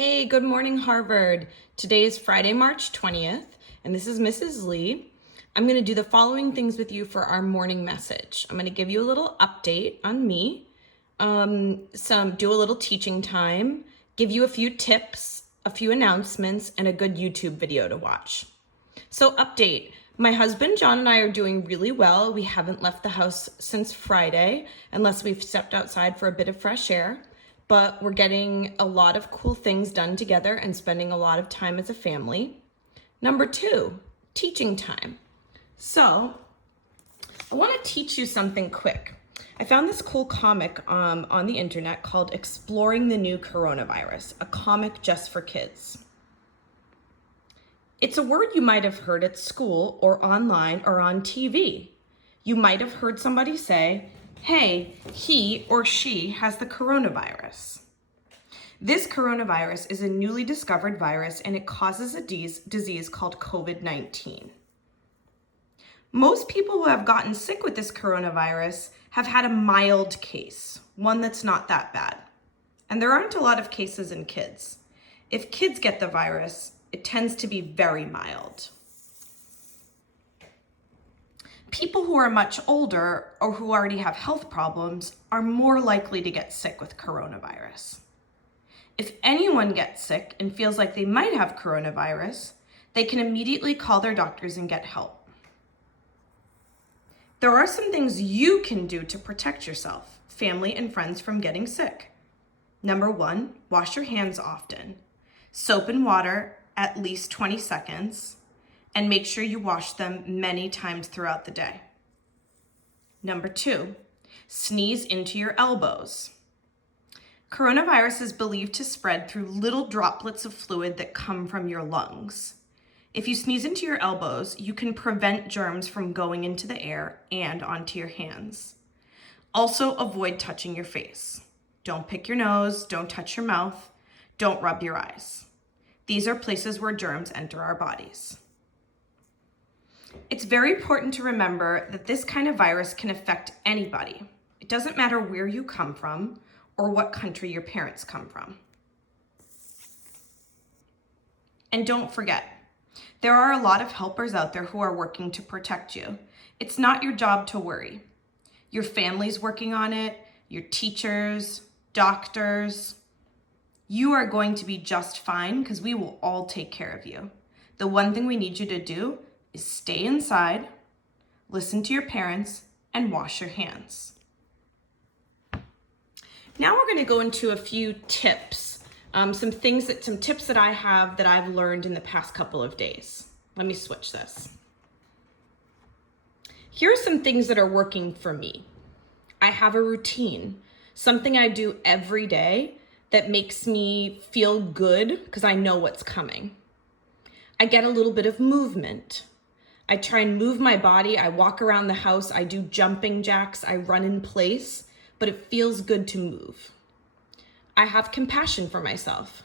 Hey, good morning, Harvard. Today is Friday, March 20th, and this is Mrs. Lee. I'm going to do the following things with you for our morning message. I'm going to give you a little update on me, do a little teaching time, give you a few tips, a few announcements, and a good YouTube video to watch. So update, my husband John and I are doing really well. We haven't left the house since Friday, unless we've stepped outside for a bit of fresh air. But we're getting a lot of cool things done together and spending a lot of time as a family. Number 2, teaching time. So I want to teach you something quick. I found this cool comic on the internet called Exploring the New Coronavirus, a comic just for kids. It's a word you might have heard at school or online or on TV. You might have heard somebody say, hey, he or she has the coronavirus. This coronavirus is a newly discovered virus and it causes a disease called COVID-19. Most people who have gotten sick with this coronavirus have had a mild case, one that's not that bad. And there aren't a lot of cases in kids. If kids get the virus, it tends to be very mild. People who are much older or who already have health problems are more likely to get sick with coronavirus. If anyone gets sick and feels like they might have coronavirus, they can immediately call their doctors and get help. There are some things you can do to protect yourself, family, and friends from getting sick. Number 1, wash your hands often. Soap and water at least 20 seconds. And make sure you wash them many times throughout the day. Number 2, sneeze into your elbows. Coronavirus is believed to spread through little droplets of fluid that come from your lungs. If you sneeze into your elbows, you can prevent germs from going into the air and onto your hands. Also, avoid touching your face. Don't pick your nose, don't touch your mouth, don't rub your eyes. These are places where germs enter our bodies. It's very important to remember that this kind of virus can affect anybody. It doesn't matter where you come from or what country your parents come from. And don't forget, there are a lot of helpers out there who are working to protect you. It's not your job to worry. Your family's working on it, your teachers, doctors. You are going to be just fine because we will all take care of you. The one thing we need you to do is stay inside, listen to your parents, and wash your hands. Now we're going to go into a few tips, some tips that I have that I've learned in the past couple of days. Let me switch this. Here are some things that are working for me. I have a routine, something I do every day that makes me feel good because I know what's coming. I get a little bit of movement. I try and move my body. I walk around the house. I do jumping jacks. I run in place, but it feels good to move. I have compassion for myself.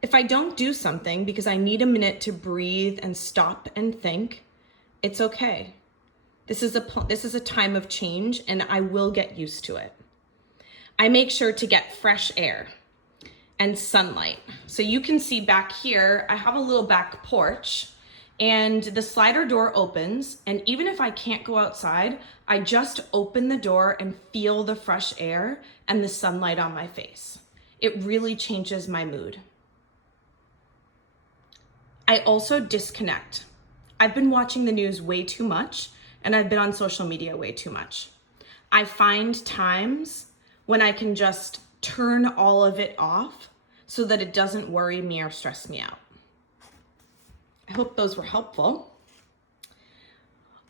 If I don't do something because I need a minute to breathe and stop and think, it's okay. This is a time of change and I will get used to it. I make sure to get fresh air and sunlight. So you can see back here, I have a little back porch and the slider door opens. And even if I can't go outside, I just open the door and feel the fresh air and the sunlight on my face. It really changes my mood. I also disconnect. I've been watching the news way too much and I've been on social media way too much. I find times when I can just turn all of it off so that it doesn't worry me or stress me out. I hope those were helpful.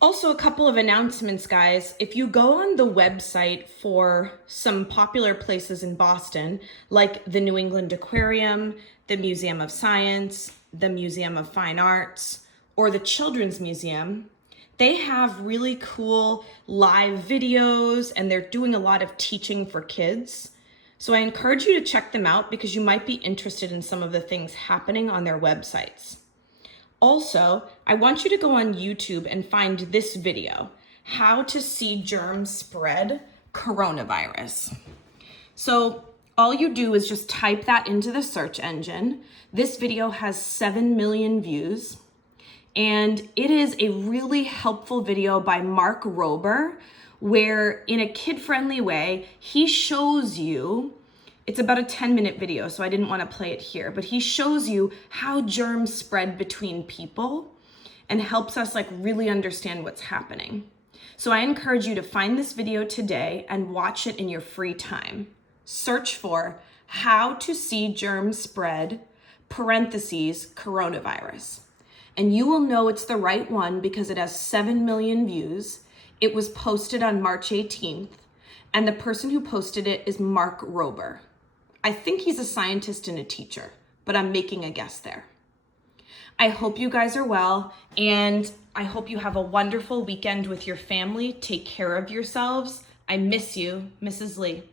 Also, a couple of announcements, guys. If you go on the website for some popular places in Boston, like the New England Aquarium, the Museum of Science, the Museum of Fine Arts, or the Children's Museum, they have really cool live videos and they're doing a lot of teaching for kids. So I encourage you to check them out because you might be interested in some of the things happening on their websites. Also, I want you to go on YouTube and find this video, How to See Germs Spread Coronavirus. So All you do is just type that into the search engine. This video has 7 million views, and it is a really helpful video by Mark Rober, where in a kid-friendly way, he shows you, it's about a 10-minute video, so I didn't want to play it here, but he shows you how germs spread between people and helps us like really understand what's happening. So I encourage you to find this video today and watch it in your free time. Search for how to see germs spread, parentheses, coronavirus. And you will know it's the right one because it has 7 million views. It was posted on March 18th, and the person who posted it is Mark Rober. I think he's a scientist and a teacher, but I'm making a guess there. I hope you guys are well, and I hope you have a wonderful weekend with your family. Take care of yourselves. I miss you, Mrs. Lee.